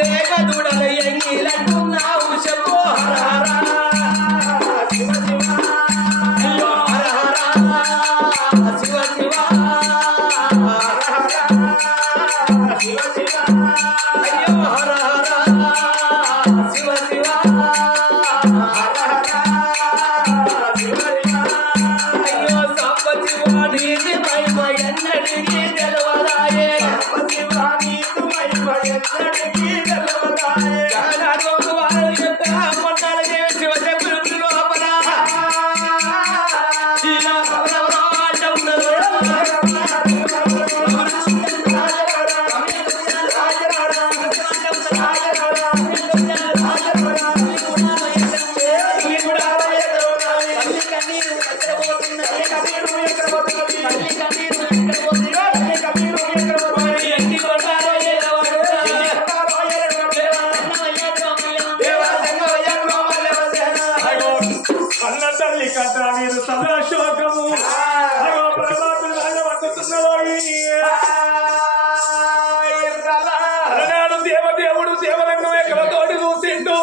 లేక దూడలయ్యంగిలంటున్నావు చెప్పు హరహరా శివ శివ అయ్యో హరహరా శివ శివ హరహరా శివ శివ అయ్యో హరహరా శివ శివ హరహరా శివ శివ అయ్యో సాంబ శివ నీది మహిమ ఎన్నడికి తెలవదాయే సాంబ శివ నీది మహిమ ఎన్నడికి తెలవదాయే జానాడు వారు చెప్తా మొన్నాడు శివ చెప్పు లోపల ఇలా అంటే ఉన్నది దేవదేవుడు దేవరంగం ఎక్కడతోటి చూసిండు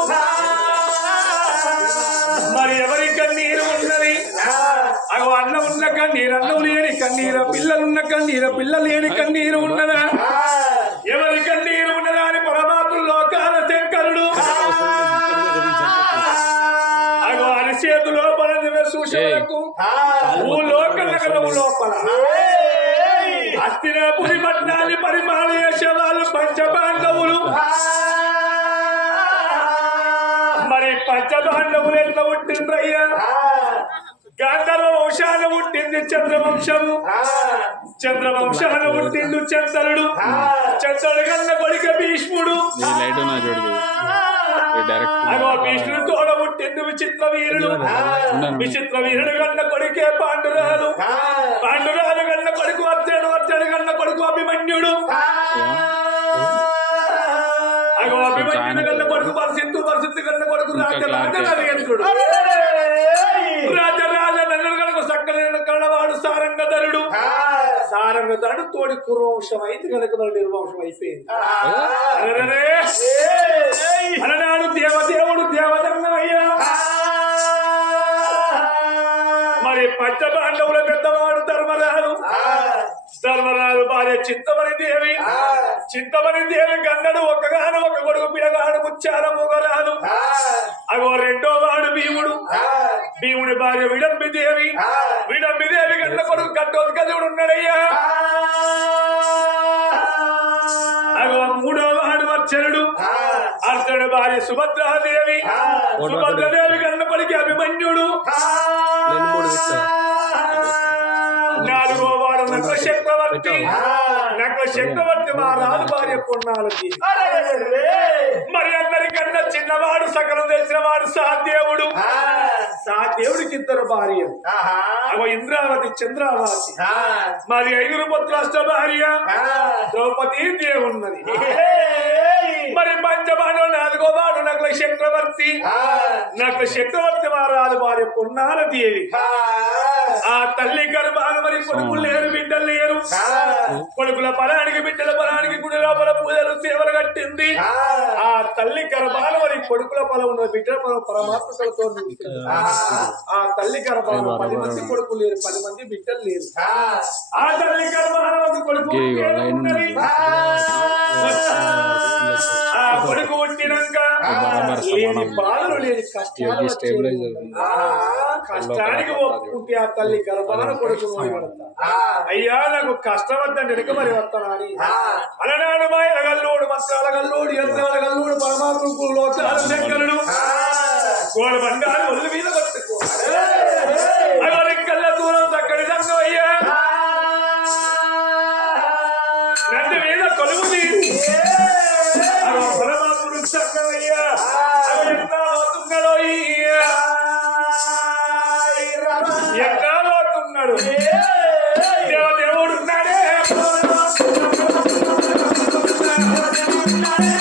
మరి ఎవరి కన్నీరు ఉన్నది అగో అన్న ఉన్న కన్నీరు అన్నం లేని కన్నీరు పిల్లలున్న కన్నీరు పిల్లలు లేని కన్నీరు ఉన్నదా ఎవరి కన్నీరు ఉన్నదా అని పరమాత్మ లోకాల శంకరుడు అగో అరిచేతు లోపల చూసేందుకు లోకల లోపల హస్తినాపురి పట్నాన్ని పరిమాణ చేసేవాళ్ళు పంచపాండవులు మరి పంచపాండవులు ఎట్లా పుట్టిండ్రయ్యా గాంధర్వ వంశాన పుట్టింది చంద్రవంశము చంద్రవంశాన పుట్టిండు చంద్రుడు చంద్రుడు కన్న కొడుక భీష్ముడు అగో భీష్ముడు తోడ పుట్టిండు విచిత్ర వీరుడు విచిత్ర వీరుడు కన్న కొడుకే పాండురాలు పాండురాలు కన్న కొడుకు అర్జునుడు అర్జునుడు కన్న కొడుకు అభిమన్యుడు అగో అభిమన్యుడు కన్న కొడుకు పరిస్థితి పరిస్థితి కన్న కొడుకు రాజరాజు రాజరాజ నన్ను కనుక సక్కలైన కన్నవాడు సారంగధరుడు సారంగధరుడు తోడి కురువంశం అయితే కనుక మన నిర్వంశం అయిపోయింది అలనాడు దేవదేవుడు దేవదంగమయ్యా మరి పంచపాండవుల పెద్దవాడు ధర్మరాజు ధర్మరాజు భార్య చింతమణి దేవి చింతమణి దేవి కన్నడు ఒక్కగాను ఒక కొడుకు పిల్లగాడు ముచ్చార మూగరాదు అగో రెండో వాడు భీముడు భీముడి భార్య విడంబి దేవి విడంబి దేవి కన్న కొడుకు కట్టోద్గజుడు ఉన్నాడయ్యా అగో మూడో వాడు అర్జునుడు అర్జునుడి భార్య సుభద్రాదేవి సుభద్రదేవి కన్న కొడుకు అభిమన్యుడు నాలుగో వాడు నకుల చక్రవర్తి నకుల చక్రవర్తి మా రాజు భార్య పొన్నాలకి మరి అందరికన్నా చిన్నవాడు సకలం తెలిసిన వాడు సాదేవుడు సాదేవుడికి ఇద్దరు భార్య అవ ఇంద్రావతి చంద్రావతి మరి 5 పుత్రాష్ట్ర భార్య ద్రౌపది దేవున్నది మరి పంచమాడు 4గో వాడు నకుల చక్రవర్తి నకుల చక్రవర్తి మా రాజు భార్య పొన్నాల దేవి ఆ తల్లి గర్భాన మరి కొడుకులు లేరు బిడ్డలు లేరు కొడుకుల పరానికి బిడ్డల పరానికి గుడి లోపల పూజలు సేవలు కట్టింది ఆ తల్లి గర్భాన మరి కొడుకుల పొలం ఉన్న బిడ్డల పొలం పరమాత్మతో ఆ తల్లి గర్భాన 10 మంది కొడుకులు లేరు 10 మంది బిడ్డలు లేరు ఆ తల్లి గర్భాన ఒక కొడుకు ఆ కొడుకు పుట్టినాక లేని బాధలు లేని కష్టానికి ఒప్పుకుంటే ఆ తల్లి గర్భాన కొడుకు అయ్యా నాకు కష్టం వద్దని వెనక మరి వస్తానా అని అలనాడు మా ఎలగల్లోడు మంత్రాల గల్లోడు యంత్రాల గల్లోడు పరమాత్మ లోకాల శంకరుడు కోడ బంగారు ఒళ్ళు మీద పట్టుకో కళ్ళ దూరం దక్కడి సంగం అయ్యా నన్ను మీద కొలువు పరమాత్ముడు సంగం అయ్యా ఎట్లా పోతున్నాడో ఎట్లా పోతున్నాడు దేవదేవుడు ఉన్నాడే దేవదేవుడు ఉన్నాడే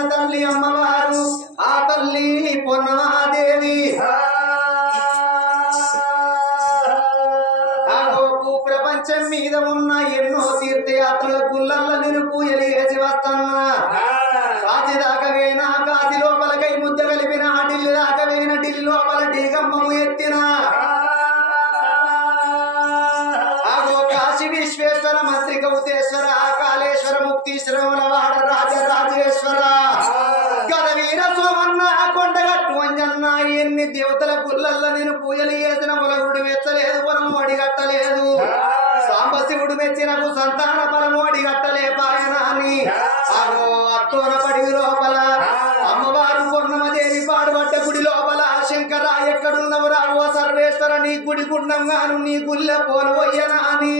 కన్న తల్లి అమ్మవారు ఆ తల్లి పొన్నమాదేవి ప్రపంచం మీద ఉన్న ఎన్నో తీర్థయాత్రల గుళ్ళల్లో నేను పూజలు చేసి వస్తున్నా. కాశీ దాకా వేయినా కాశీ లోపలకై ముద్ద కలిపిన ఢిల్లీ దాకా వేయిన ఢిల్లీ లోపల ఢీగమ్మము ఎత్తిన కాశీ విశ్వేశ్వర మంత్రి కౌతేశ్వర కాళేశ్వర ముక్తీశ్వరముల వాడ రాజరాజేశ్వర గదవీర సోమన్న కొండగట్టు అంజన్న ఎన్ని దేవతల గుళ్ళల్లో నేను పూజలు చేసిన ములగుడు మెచ్చలేదు వరము అడిగట్టలేదు. సాంబశివుడు మెచ్చినకు సంతాన ఫలము అడిగట్టలే పాయనాని అత్తోన పడి లోపల అమ్మవారు పొన్నమదేవి పాడుబడ్డ గుడి లోపల శంకర ఎక్కడున్నవు రావు సర్వేశ్వర నీ గుడి గుండంగాను నీ గుళ్ళ పోలువయ్యనా అని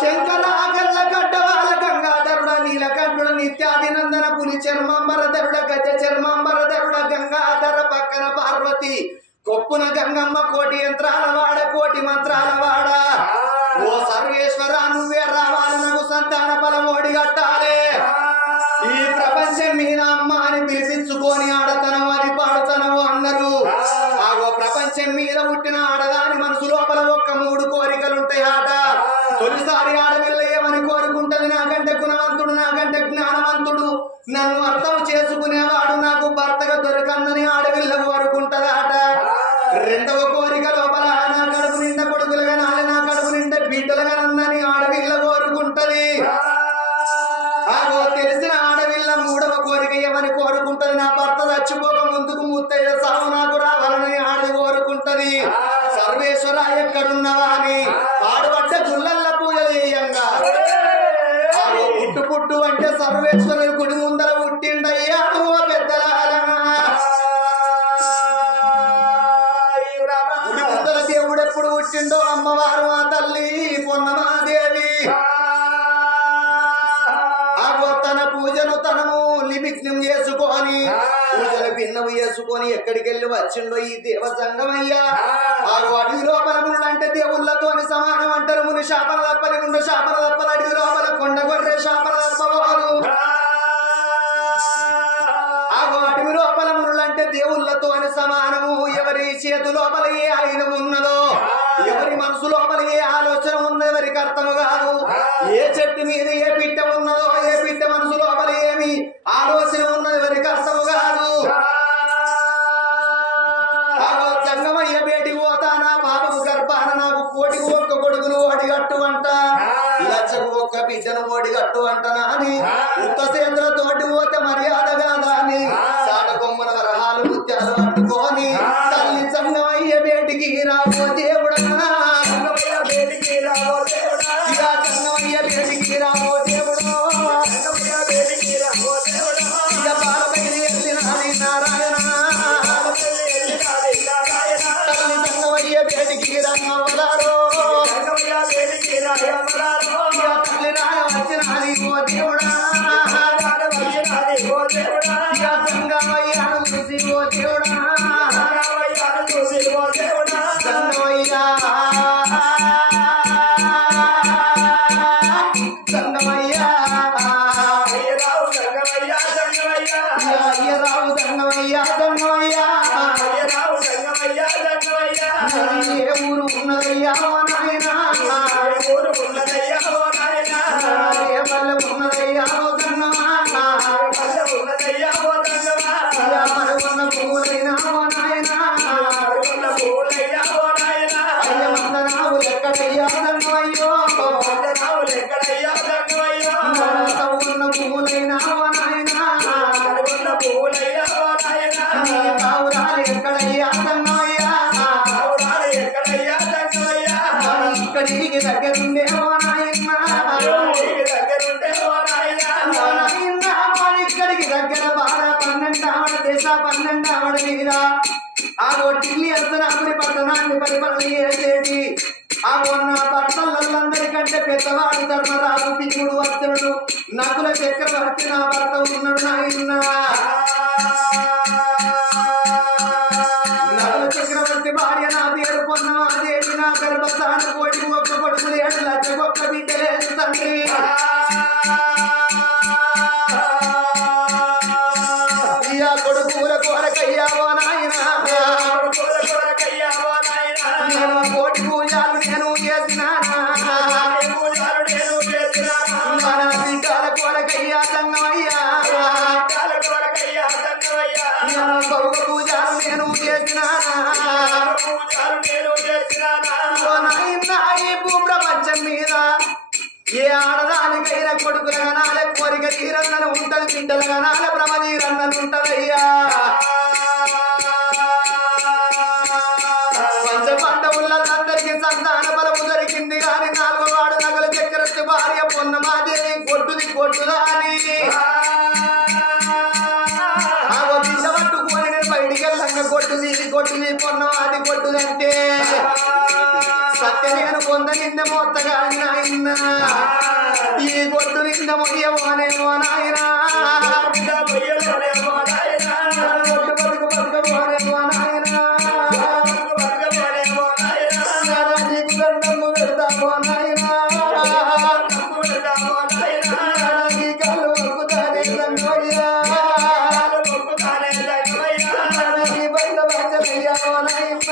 శంకర గల్ల గడ్డవాల గంగాధరుడ నీలకంఠుడ నిత్యాదినందన పులి చర్మాంబరధరుడ గజ చర్మాంబరధరుడ గంగాధర పక్కన పార్వతి కొప్పున గంగమ్మ కోటి యంత్రాల వాడ కోటి మంత్రాల వాడ ఓ సర్వేశ్వర నువ్వే రావాలి నాకు సంతాన ఫలమోడి కట్టాలే. ఈ ప్రపంచం మీద అమ్మ అని పిలిపించుకొని ఆడతనం అది పాడుతనవు అన్నారు. ఆగో ప్రపంచం మీద పుట్టిన ఆడదాని మనసు లోపల ఒక్క 3 కోరికలుంటాయి ఆట. తొలిసారి ఆడపిల్ల ఏమని కోరుకుంటది నాకంటే గుణవంతుడు నాకంటే జ్ఞానవంతుడు నన్ను అర్థం చేసుకునేవాడు నాకు భర్తగా దొరకందని ఆడపిల్ల కోరుకుంటదాట. రెండవ కోరిక లోపల నా కడుపు నిండా కొడుకులుగా నాలి నా కడుపు నిండా బిడ్డలుగా నందని ఆడపిల్ల కోరుకుంటది. ఆగో తెలిసిన ఆడపిల్ల మూడవ కోరిక ఏమని కోరుకుంటది నా భర్త చచ్చిపోక ముందుకు ముత్తైన సాగు నాకు రావాలని ఆడది కోరుకుంటది. సర్వేశ్వర ఎక్కడున్నవా అని పాడుబడ్డ గుళ్ళల్ల పూజలు చేయంగా ఆగో పుట్టు పుట్టు అంటే సర్వేశ్వరుడు గుడి ముందర పుట్టిండయ్యా నువ్వు పెద్దలారా గుడి ముందర దేవుడు ఎప్పుడు పుట్టిండో అమ్మవారు ఆ తల్లి పొన్నమాదేవి తన పూజను తనము లిమిగ్నం చేసుకొని పూజలు భిన్నము చేసుకొని ఎక్కడికెళ్ళి వచ్చిండో ఈ దేవ సంగమయ్యా. అడవి లోపల అంటే దేవుళ్ళతోని సమానం అంటారు. ముని శాపన తప్పని ఉండ శాపన తప్పని అడవి లోపల కొండ గొర్రె శాపన తప్పవారు. అడవి లోపల మునులంటే దేవుళ్ళతోని సమానము. ఎవరి చేతు లోపల ఏ ఆయుధం ఉన్నదో ఎవరి మనసు లోపల ఏ ఆలోచన ఉన్నది ఎవరికి అర్థము కాదు. ఏ చెట్టు మీద ఏ పిట్ట ఉన్నదో ఏ పిట్ట మనసు లోపల ఏమి ఆలోచన ఉన్నది ఎవరికి అర్థము కాదు. సంగమయ్య బేటికి పోతానా పాపము గర్భాన నాకు కోటికి ఒక్క కొడుకును ఓడిగట్టు అంట లచ్చకు ఒక్క బిడ్డను ఓడిగట్టు అంటనా అని ఉత్త సేతులతోటి పోతే మర్యాద కాదా అని సాట కొమ్మల వరహాలు ముత్యాలు పట్టుకొని తల్లి సంగమయ్య బేటికి రావో దేవుడా సంగమయ్య బేటికి రావో దేవుడా సంగమయ్య బేటికి రావో దేవుడా సంగమయ్య బేటికి రావో దేవుడా ఇక బాలబైలి ఎత్తినాని నారాయణ తల్లి సంగమయ్య బేటికి రావరారో సంగమయ్య బేటికి రావరారో తల్లి రాయ వచ్చినాని ఓ దేవుడా వచ్చినాని ఓ దేవుడా సంగమయ్యను చూసి ఓ దేవుడా సంగమయ్యను చూసి ఓ దేవుడా సంగమయ్య సంగమయ్య అయ్యరావు సంగమయ్య సంగమయ్య అయ్యరావు సంగమయ్య సంగమయ్య అయ్యరావు సంగమయ్య సంగమయ్య ఏ ఊరు ఉన్నదయ్యా ఓ నాయనా ఏ ఊరు ఉన్నదయ్యా ఓ నాయనా ఏ పల్లె ఉన్నదయ్యా ఓ సంగమా ఏ పల్లె ఉన్నదయ్యా ఓ సంగమా మరుగున్న పువ్వులైనా ఓ నాయనా మరుగున్న పువ్వులైనా ఓ నాయనా అయ్య మందనావు ఎక్కడయ్యా సంగమయ్యో మందనావులు ఎక్కడయ్యా సంగమయ్యో ఉన్న పువ్వులైనా ఓ నాయనా మరుగున్న పువ్వులైనా ఓ నాయనా తావురాలు ఎక్కడయ్యా సంగమయ్యా తావురాలు ఎక్కడయ్యా సంగమయ్యా ఇక్కడికి దగ్గరుండే ఓ నాయనా దగ్గరుండే ఓ నాయనా ఇక్కడికి దగ్గర బాగా 12 ఆవిడ దేశ 12 ఆవిడ మీద ఆ ఢిల్లీ అర్ధనాపురి పట్టణాన్ని పరిపాలన చేసేది ఆ ఉన్న భర్తలందరికంటే పెద్దవాడు ధర్మరాజు భీముడు అర్జునుడు నకుల చక్రవర్తి నా భర్త ఉన్నాడు నాయన నకుల చక్రవర్తి భార్య నా పేరు పొన్నమాదేవి నా గర్భస్థాన కోటి ఒక్క కొడుకు 7 లక్ష ఒక్క బిడ్డ లేదు తండ్రి ఈ భూప్రపంచం మీద ఏ ఆడదానికైనా కొడుకుల గనాలే కోరిక తీరన్నను ఉంటది బిడ్డల గనాలే భ్రమ తీరన్నను ఉంటదయ్యా పంచపాండవులందరికీ సంతాన బలము దొరికింది గాని 4వ వాడు నగల చక్రవర్తి భార్య పొన్నమాదేవి కొట్టుదా అని బిడ్డ పట్టుకొని నేను బయటికి వెళ్ళంగా కొట్టుది పొన్నమాది కొట్టుదంటే సత్య నేను పొంద నింద మొత్తగా నాయన ఈ కొట్టు నింద మొయ్యమోనేమో నాయన కొట్టు బతుకపోనేమో నాయన నీకు దండము పెడతామో నాయన నీ కళ్ళు మొక్కుతానే రంగయ్యా నీ బయట బచ్చలయ్యావో నాయన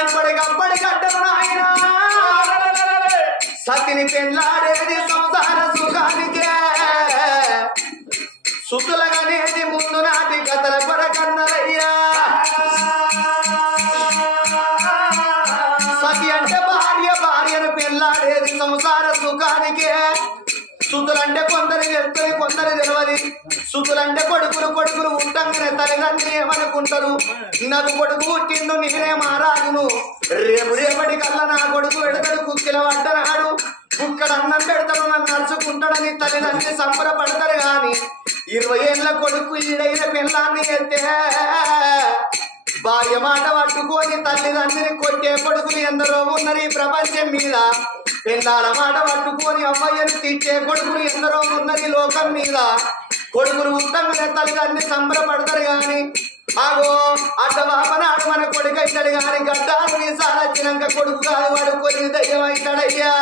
ఇప్పటికప్పటికట్టము నాయన సతిని పెళ్ళాడేది సంసార సుఖానికే సుతులగనేది ముందు నాటి కథల కొరకన్నరయ్యా సతి అంటే భార్యను పెళ్ళాడేది సంసార సుఖానికే సుతులంటే కొందరు తెలుస్తుంది కొందరు తెలియదు సుతులంటే కొడుకులు ఉంటంగానే తల్లిదండ్రులు ఏమనుకుంటారు నాకు కొడుకు పుట్టిండు నేనే మహారాజును రేపటి కల్లా నా కొడుకు పెడతాడు కుక్కిల పడ్డనాడు కుక్కడ అన్నం పెడతాడు నన్ను నడుచుకుంటాడని తల్లిదండ్రులు సంబరపడతారు గాని 20 ఏళ్ళ కొడుకు ఈడైన పిల్లాన్ని ఎత్తే భార్య మాట పట్టుకొని తల్లిదండ్రిని కొట్టే కొడుకులు ఎందరో ఉన్నారు ఈ ప్రపంచం మీద పిల్లల మాట పట్టుకొని అవ్వయ్యను తిట్టే కొడుకులు ఎందరో ఉన్నారు ఈ లోకం మీద కొడుకులు ఉంటంగానే తల్లిదండ్రులు సంబరపడతారు గాని ఆగో అడ్డ బాపనాడు మన కొడుకు అవుతాడు గాని గడ్డాలు వీసాలు వచ్చినాక కొడుకు కాదు వాడు కొన్ని దయ్యం అవుతాడయ్యా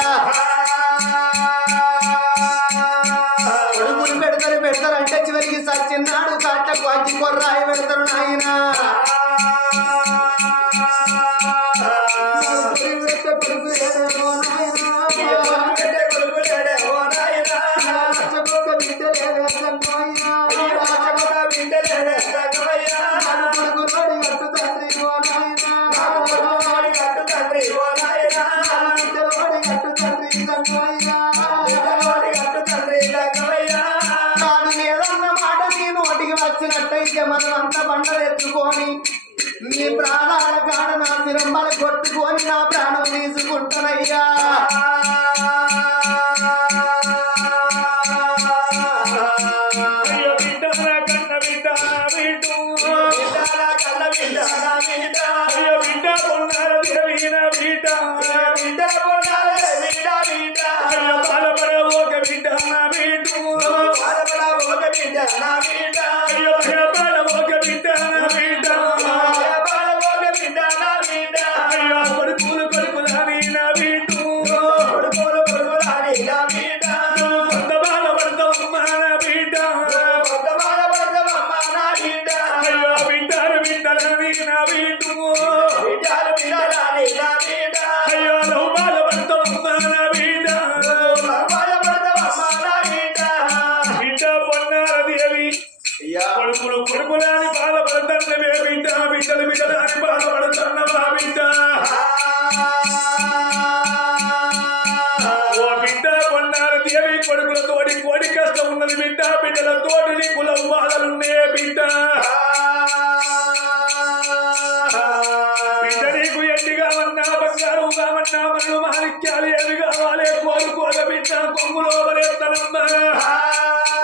కొడుకులు పెడతారు అంటే చివరికి సచ్చిన్నాడు కాట్లకు అగ్గి కొర్రాయి పెడతారు నాయన వచ్చినట్టయితే మనం అంతా బండలు ఎత్తుకొని నీ ప్రాణాల కాడ నా సిరంబలు కొట్టుకొని నా ప్రాణం తీసుకుంటానయ్యా కొడుకులని బాధపడుతున్నవే బిడ్డ బిడ్డలని బాధపడుతున్నవా బిడ్డ ఓ బిడ్డ కొన్నారు దేవి కొడుకులతోటి కోడి కష్టం ఉన్నది బిడ్డ బిడ్డలతోటి నీ కులం బాధలున్నాయే బిడ్డ బిడ్డ నీకు ఎన్ని కావన్నా బంగారం కావన్నా మను మాణిక్యాలు ఏమి కావాలి కోరుకోద బిడ్డ కొంగులో వరేత్తనమ్మా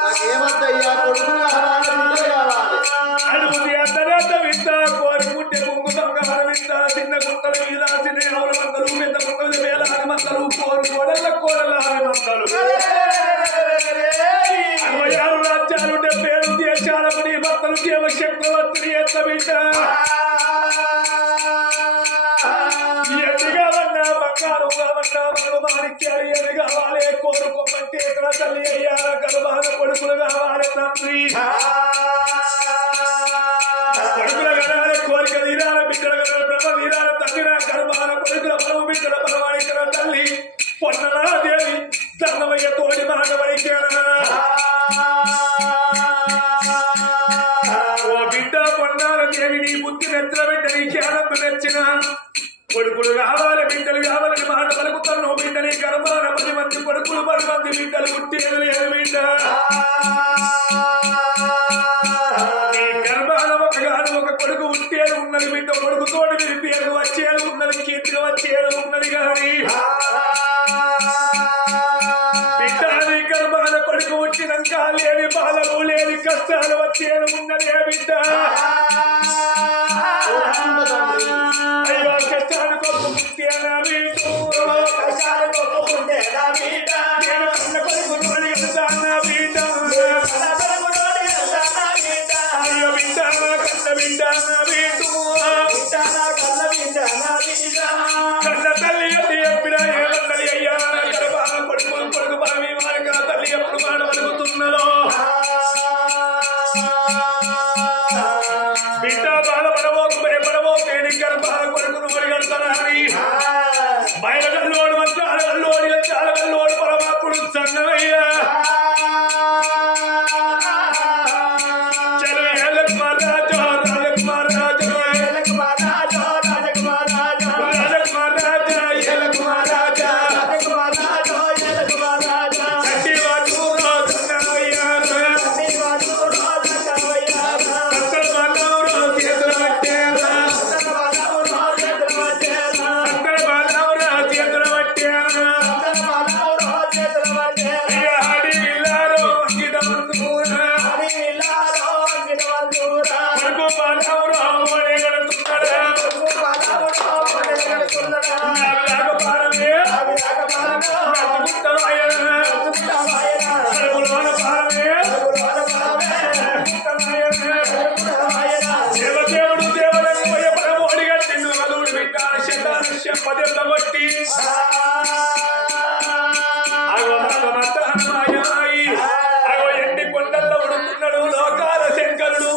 నాకేమద్దయ్యా కొడుకులు కావాలి బిడ్డలు కావాలి అడుగుది అందరంత వింట కోరుకుంటే కుంకుతంగా మరవింట చిన్న గుట్టల మీద చిన్న ఆవుల మందలు పెద్ద గుట్టల వేలాది మందలు కోడలాది మందలు 66 రాజ్యాలు 77 దేశాలకు నీ భక్తులు దేవ చక్రవర్తిని ఎత్త బిడ్డ ఎన్ని కావన్నా బంగారం కావన్నా మనకు మాణిక్యాలు ఏమి కావాలి కోరుకోమంటే ఇక్కడ తల్లి అయ్యాల గర్భాన కొడుకులు కావాలి తండ్రి కొడుకుల గడాల కోరిక తీరాల బిడ్డల గడాల బ్రహ్మ తీరాల తండ్రి నా గర్భాన కొడుకుల బలము బిడ్డల బలమాడికల తల్లి పొన్నలాదేవి ధర్మయ్య తోటి మాట పడికేనా ఓ బిడ్డ మంది బిడ్డలు పుట్టేది లేదు బిడ్డ నీ గర్భాన ఒకగాను ఒక కొడుకు పుట్టేది ఉన్నది బిడ్డ కొడుకుతోటి మీ పేరు వచ్చేది ఉన్నది కీర్తిగా వచ్చేది ఉన్నది కానీ బిడ్డ నీ గర్భాన కొడుకు పుట్టినాక లేని బాధలు లేని కష్టాలు వచ్చేది ఉన్నదే బిడ్డ అయ్యో కష్టాలు కొడుకు పుట్టేనా బిడ్డ కష్టాలు కొడుకు పుట్టేనా బిడ్డ నేను కన్న కొడుకు నోడి వెళ్తానా బిడ్డ అయ్యో బిడ్డ కన్న బిడ్డ కన్న తల్లి అని చెప్పిన ఏమన్నది అయ్యా కొడుకు కొడుకు పరమీ వారిగా తల్లి ఎప్పుడు మాట వలుగుతున్నదో బిడ్డ బాధపడబోకు భయపడబోకు గర్భాల కొడుకును ఒడిగడతానని బయలుగల్లోడు మంచి అడగల్లోడి అడగల్లోడు పరమాత్ముడు సంగమయ్యా చలో రాజకుమార్ రాజు రాజకుమార్ రాజు రాజకుమార్ రాజా రాజకుమార్ రాజా రాజకుమార్ రాజా కట్టి వాడు రాజన్నయ్యారు చేతులు పట్టారు చేతులు పట్టారు ఆడి ఇల్లారో దేవదేవుడు దేవలకు పరమోడిగా తిన్ను మధుడు పెట్టాను శతానిశ్యం పదెంత కొట్టి అగో ఎండి కొండల్లో ఉడుకున్నాడు లోకాల శంకరుడు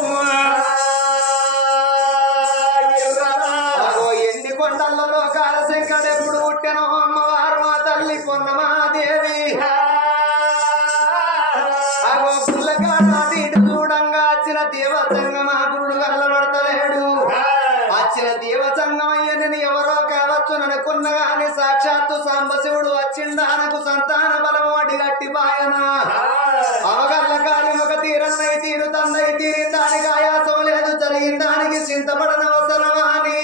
ఎండి కొండల్లో లోకాల శంకరుడు ఎప్పుడు పుట్టానో అమ్మవారు మా తల్లి పొన్నమాదేవి అగో పుల్లగాడి చూడంగా వచ్చిన దేవసంగం ఆ గురుడు కళ్ళబడతలేడు వచ్చిన దేవసంగమయ్యని ఎవరో కావచ్చు అనుకున్న గాని సాక్షాత్తు సాంబశివుడు వచ్చిండానకు సంతాన బలము అడిగట్టి పాయన అవగల్ల కార్యం ఒక తీరన్నై తీరు తన్నై తీరి దానికి ఆయాసం లేదు జరిగిన దానికి చింతపడనవసరమా అని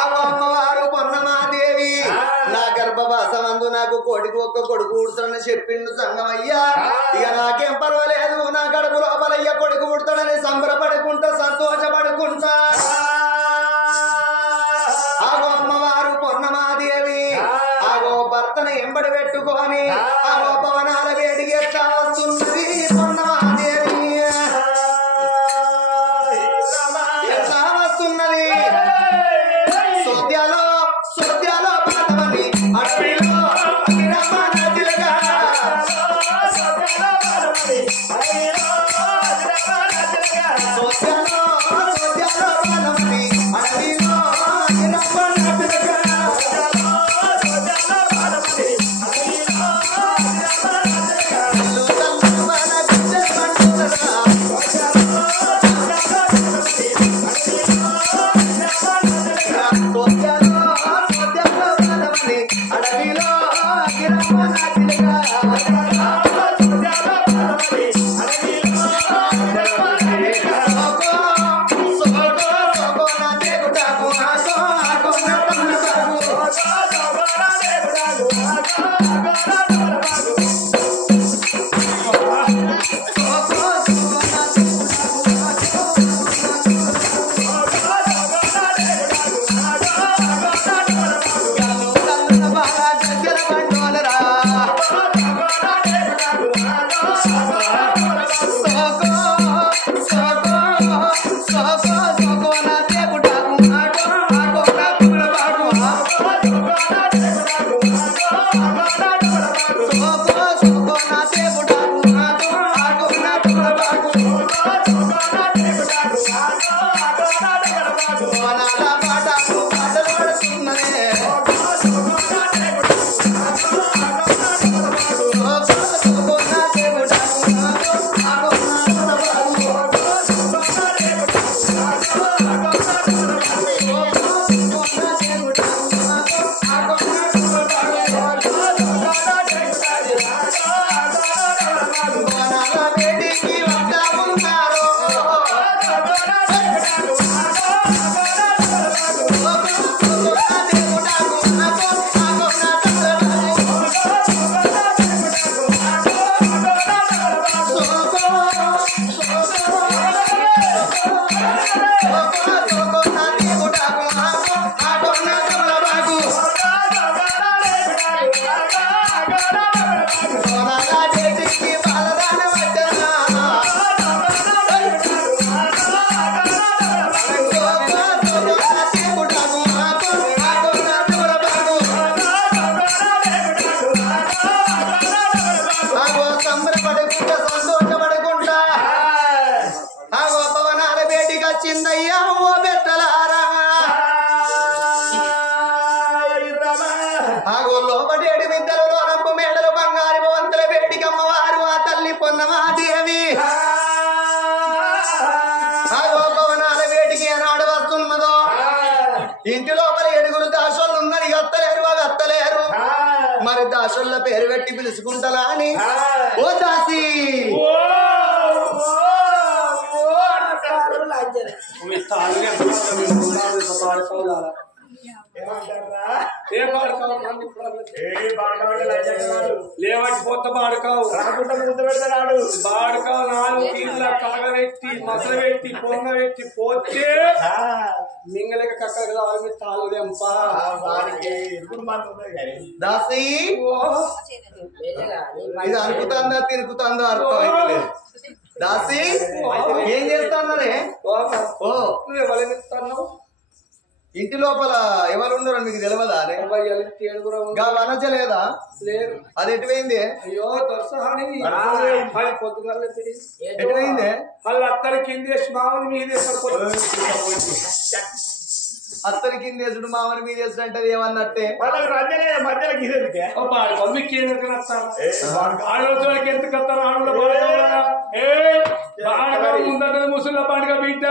అమ్మవారు పొన్నమాదేవి నా గర్భవాసమందు నాకు కోడికి ఒక్క కొడుకు పుడతాడని చెప్పిండు సంగమయ్యా ఇక నాకేం పర్వాలేదు నా కడుపు లోపలయ్య కొడుకు పుడతాడని సంబరపడుకుంటా సంతోషపడుకుంటా ఆగో అమ్మవారు పొన్నమాదేవి ఆగో భర్తను ఎంబడి పెట్టుకొని ఆగో భవనాల వేడికి ఎట్లా వస్తున్నది పొన్నమాదేవి ఎట్లా వస్తున్నది సోద్యాలో సోద్యాలో పాదవని అడవిలో అతిరమణ తిలక సోద్యాలో సోద్యాలో పాదవని అడవిలో అతిరమణ తిలక అడవిలో సోనాలా బేటికి బాలరాన వచ్చనా సంబరపడకుండా సంతోషపడకుండా ఆ గోపవనాల బేటికి వచ్చిందయ్యా ఓ బెట్టలారా ఆ గోలోపటి ఏడు విద్యలలో రంపు మేడలు బంగారు భవంతుల బేటికి అమ్మవారు ఆ తల్లి పొన్నమాదేవి ఆ గోపవనాల బేటికి ఏనాడు వస్తున్నదో ఇంటి లోపల 7 దాసోళ్ళు ఉన్నది గత్తలేరు అవి అత్తలేరు మరి దాసోళ్ళ పేరు పెట్టి పిలుచుకుంటలా అని ఓ దాసి లేవటి పోత బాడుకావు రాకుండా ముద్ద పెడతాడు బాడుకావు 4 కీళ్ళ కాగబెట్టి మసలు పెట్టి పొంగ పెట్టి పోతే మింగలేక కక్క వాళ్ళ మీద తాగుదేంపా దాసి ఇది అనుకుతుందా తిరుగుతుందా అర్థం అయితే దాసి ఏం చేస్తున్నారే ఓ నువ్వు ఎవరు ఇంటి లోపల ఎవరు ఉన్నారో మీకు తెలియదా అనచలేదా లేదు అది ఎటువైంది అయ్యో దర్శహాని పొద్దుగా ఎటువైంది వాళ్ళు అత్తడి కింద వేసి మామూలు మీద అత్తడి కింద వేసుడు మామూలు మీద వేసుడు అంటే ఏమన్నట్టే ఆడోళ్ళకి ఎంత కత్తారు ఆడలో ముందంటే ముసలి పండుగ బిడ్డ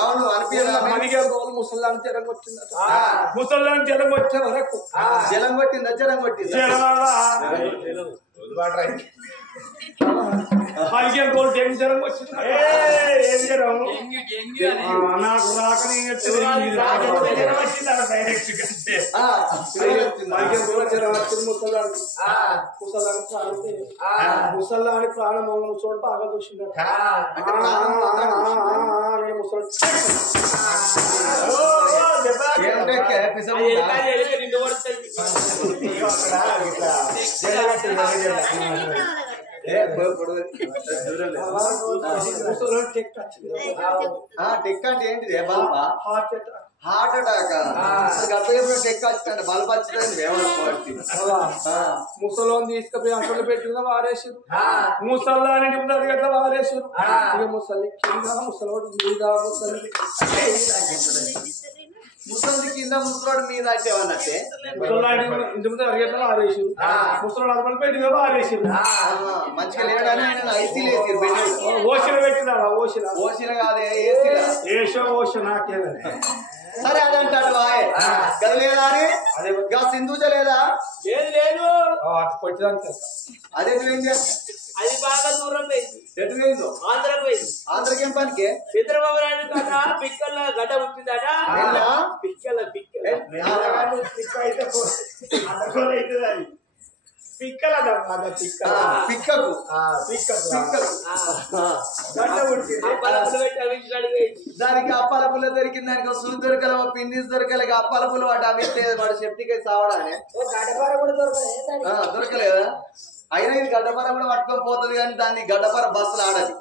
అవును ముసల్లాన్ని జలం వచ్చిందట ముసల్లాన్ని జలం వచ్చే వరకు జలం కొట్టిందా జలం కొట్టిందా జలం వచ్చింది నాకు రాకనే ముసల్లాని ప్రాణం చూడ బాగా చూసిందట టెక్ అంటే ఏంటిది హార్ట్ అటాక్ టెక్ వచ్చిందంటే బల్బ్ వచ్చిందండి ముసలోని తీసుకుపోయి అసలు పెట్టిన వారేసారు ముసల్లాని గట్లా వారేసారు ఇక ముసలి కింద ముసలోడు మీద ముసలి కింద ముసలోడు మీద అంటే ఏమన్నట్టే ఇంటి ముందు అరిగేట్లా వారేసారు ముసలోడు అసలు పెట్టిన వారేసారు మంచిగా లేడని ఆయన ఐసీలు వేసారు ఓసిన పెట్టినారా ఓసిన కాదే ఏసీలా ఏషో ఓష నాకేదని సరే అదంటాడు గది లేదా అని సింధూజ లేదా ఏది లేదు కొట్టడానికి అదేంటి అది బాగా దూరం పోయింది ఎటు పోయిందో ఆంధ్ర పోయింది ఆంధ్రకేం పనికి చంద్రబాబు నాయుడు కదా పిక్కల గడ్డ పుట్టిందట పిక్కల పిక్కకు దానికి అప్పాల పుల్ల దొరికింది దానికి సూది దొరకల పిన్నిస్ దొరకలే అప్పాల పుల్ల వాటి అవి వాడు సెప్టికి సావడానే దొరకలేదా అయినా ఇది గడ్డపర కూడా పట్టుకొని పోతుంది కానీ దాన్ని గడ్డపర బస్సులు ఆడది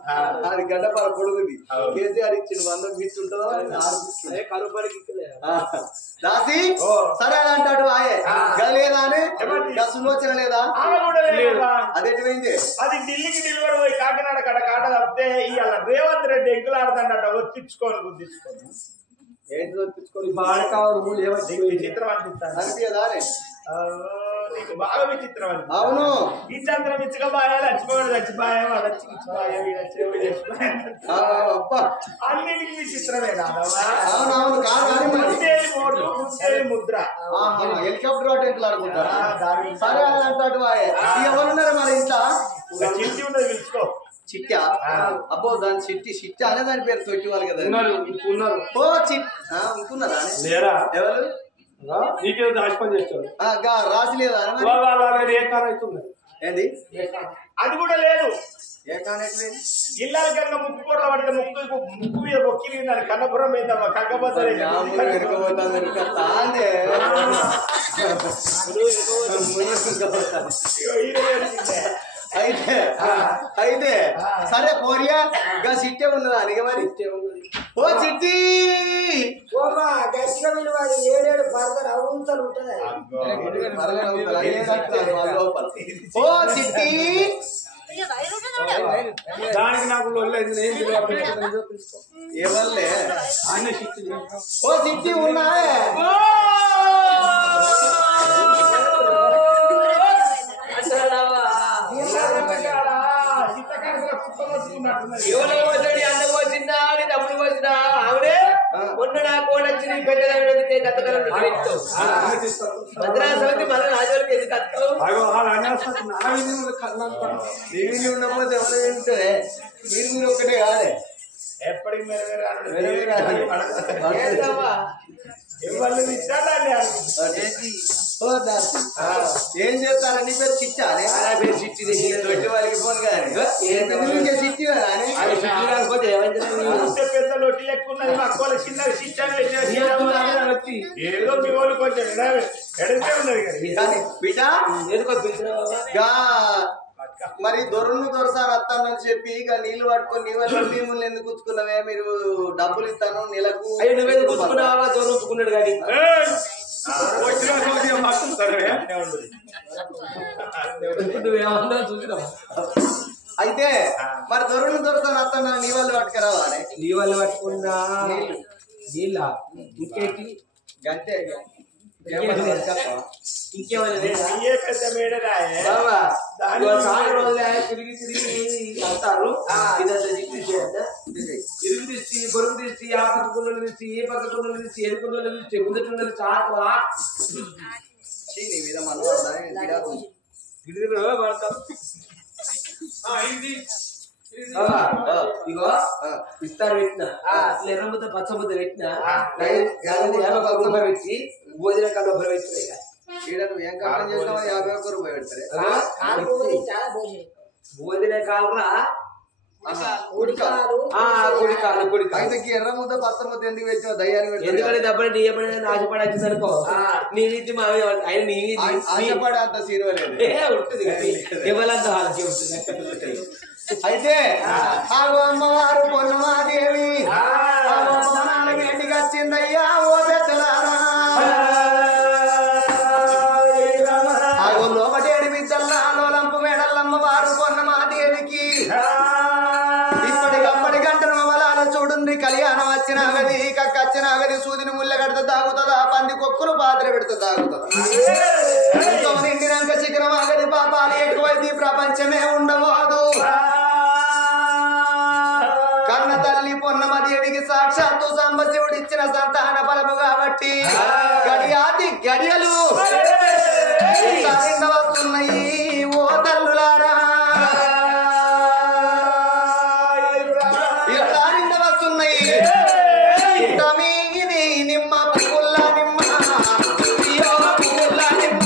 అది గడ్డపర పొడుగుది కేసీఆర్ ఇచ్చింది 100 మిస్ ఉంటుందో దాసి సరే అని అంటాడు లేదా అని సులోచన లేదా అదేంటి పోయింది అది ఢిల్లీకి డెలివరీ పోయి కాకినాడ కడ కాట తప్పితే ఇవాళ రేవంత్ రెడ్డి ఎంకులు ఆడుతాడట వచ్చుకొని గుర్తించుకొని ఏంటి వచ్చుకొని బాగా కావాలి చిత్రం అనిపిస్తుందా నీకు బాగా విచిత్రం అని అవును ఈ చంద్రం ఇచ్చకపోయా చచ్చిపోయాడు చచ్చిపోయా అన్నిటికీ విచిత్రమే అవునవును ముద్ర హెలికాప్టర్ వాటి ఎట్లా ఆడుకుంటారు సరే అని అంటాడు ఎవరున్నారు మరి ఇంట్లో చిట్టి ఉన్నది పిలుచుకో చిట్టా అబ్బో దాని చిట్టి అనే దాని పేరు తొట్టి వాళ్ళు కదా ఓ అనుకున్నారా ఎవరు నీకేదో దాచి పని చేస్తాడు రాసి లేదా ఏ కారు అవుతుంది ఏంది అది కూడా లేదు. ఏ కానట్లేదు ఇల్లాల కన్నా ముక్కు కూడా పడితే ముక్కు మీద మొక్కి కన్నపురం మీద కక్కబోతారు. అయితే సరే పోరియా ఇంకా సిట్టే ఉన్నదా అని మరి ఓ చిట్టి ఏడేడు పరదలు అవుతలు ఉంటది. ఓ చిట్టి దానికి నాకు ఏమల్లే ఓ చిట్టి ఉన్నా ఎవరో పోతాడు అన్న పోసిందా అని తమ్ముడు పోసినా ఆవిడే మొన్న నా కోడి వచ్చి నీ పెట్టడానికి మద్రాసు మళ్ళీ రాజులకి ఎందుకు వస్తావు? టీవీ ఉండకపోతే ఎవరు ఏంటే మీరు ఒక్కటే కాదే ఎప్పటికి ఏం చేస్తారా నీ పేరు చిట్టా పేరు చిట్టి పెట్టి వాళ్ళకి ఫోన్ కానీ చిట్టి కాకపోతే పెద్ద లొట్టి లెక్క ఉన్నది మా కోళ్ళ చిన్న చిట్టాన్ని ఏదో మీ వాళ్ళు కొంచెం ఎడితే ఉన్నది కానీ బిడ్డ ఎందుకో పిలిచిన మరి దొరను దొరసాను వస్తానని చెప్పి ఇక నీళ్లు పట్టుకొని నీ వల్ల మిమ్మల్ని ఎందుకు కూర్చుకున్నావే మీరు డబ్బులు ఇస్తాను నెలకు నువ్వెందుకు కూర్చుకున్నావా దూరం ఉంచుకున్నాడు కానీ నువ్వేమన్నా చూసినావా? అయితే మరి దొరను దొరసాను వస్తాను నీ వాళ్ళు పట్టుకురావా నీ వాళ్ళు పట్టుకున్నా నీళ్ళ ఇంకేంటి గంటే ఇంకేమైనా పెద్ద మేడరా తిరిగి తిరిగి వస్తారు తిరుగు తీసి గొరుగు తీసి ఆ పక్క కుండలు తీసి ఏ పక్క కుండలు తీసి ఏడు కుండలు తీసి ముందటుండలు చాకు ఇగో ఇస్తారు పెట్టిన ఎర్ర ముద్ద పచ్చ ముద్ద పెట్టిన పెట్టి భోజన కాలం పెట్టిన ఏం కాలం చేసినావా 51 రూపాయలు పెడతారు భోజన కాలరా అయితే ఎర్ర ముద్ద పచ్చ ముద్ద ఎందుకు పెట్టావు దయ్యాన్ని ఎందుకంటే దెబ్బలు నీ ఎప్పుడైనా ఆశపడచ్చు అనుకో నీ నీతి మా ఆయన నీ ఆశపడే అంత సీరవలేదు ఉంటుంది ఎవరంతా హాలకి ఉంటుంది. అయితే అమ్మవారు పొన్నమాదేవి నాలుగేంటికి వచ్చిందయ్యా ఓ పెద్దలారా లోపటేడు బిడ్డల్లా లోలంపు మేడల్లమ్మవారు పొన్నమాదేవికి ఇప్పటికప్పటి గంటను మమలాల చూడుంది కళ్యాణం వచ్చిన గది కక్కచ్చిన గది సూదిని ముళ్ళ కడితే తాగుతుందా పంది కొక్కులు పాత్ర పెడితే తాగుతుంది నిండినాక శిఖరం ఆగది పాపాలు ఎక్కువైతే ప్రపంచమే ఉండబోదు. కన్న తల్లి పొన్నమదేవికి సాక్షాత్తు సంబశివుడు ఇచ్చిన సంతాన ఫలము కాబట్టి గడియాతి గడియలు వస్తున్నాయి ఓ తల్లులారా వస్తున్నాయి మీది నిమ్మ పుల్ల నిమ్మ పుల్ల నిమ్మ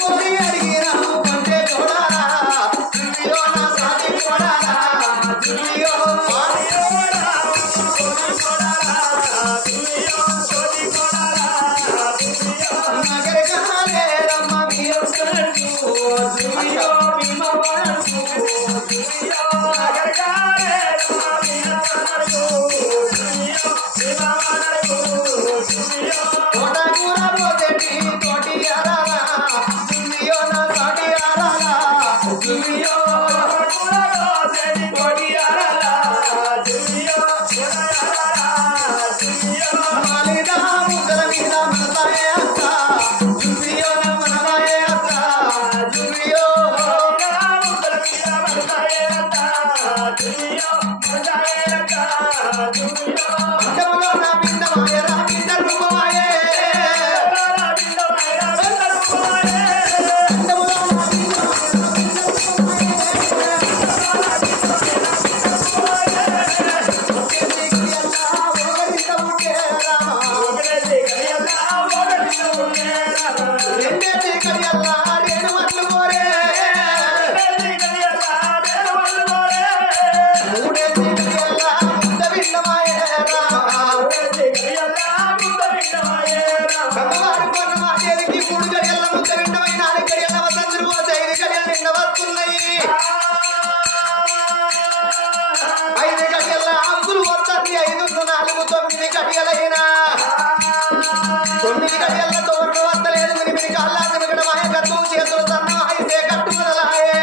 కోరి అడిగినాము కొంటే చూడాలా దుర్వియో నా సాటి చూడాలా దుర్వియో నగరగాలే రమ్మ మీరు దుర్వియో భీమవరము నగరగాలే రమ్మ తోటకూర పోతేటి తోటి అరాలా దుర్వియో నా సాటి అరాలా దుర్వియో మాలిదా ముద్దల మీద మనసాయే అత్త దుర్వియో నా మనసాయే అత్త దుర్వియో అంటములో నా పిండమాయే రా పిండ రూపమాయే అంటములో నా రెండేటి కడియల్లా రేణు మట్లు కోరే మూడేటి కడియల్లా ముద్ద పిండమాయే రా గంగవారు కొన్న మాటేరికి మూడు గడియల్ల ముద్ద పిండమైన 4 గడియల్ల వసంతులు పోతే 5 గడియలు నిండ వస్తున్నాయి 5 గడియల్ల ఆంకులు వస్తుంది 5 4 9 గడియలైనా 9 గడియల్ల తోడు వస్తలేదు 8 కాళ్ళాసిన గడమాయ గర్భం చేతులు సన్నం అయితే కట్టుకునలాయే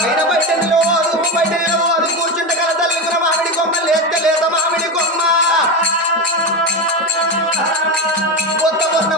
పైన బయట నిలవదు బయట నిలవదు కూర్చుంటే కల తల్లిగుర మామిడి కొమ్మ లేత లేత మామిడి కొమ్మ కొత్త కొత్త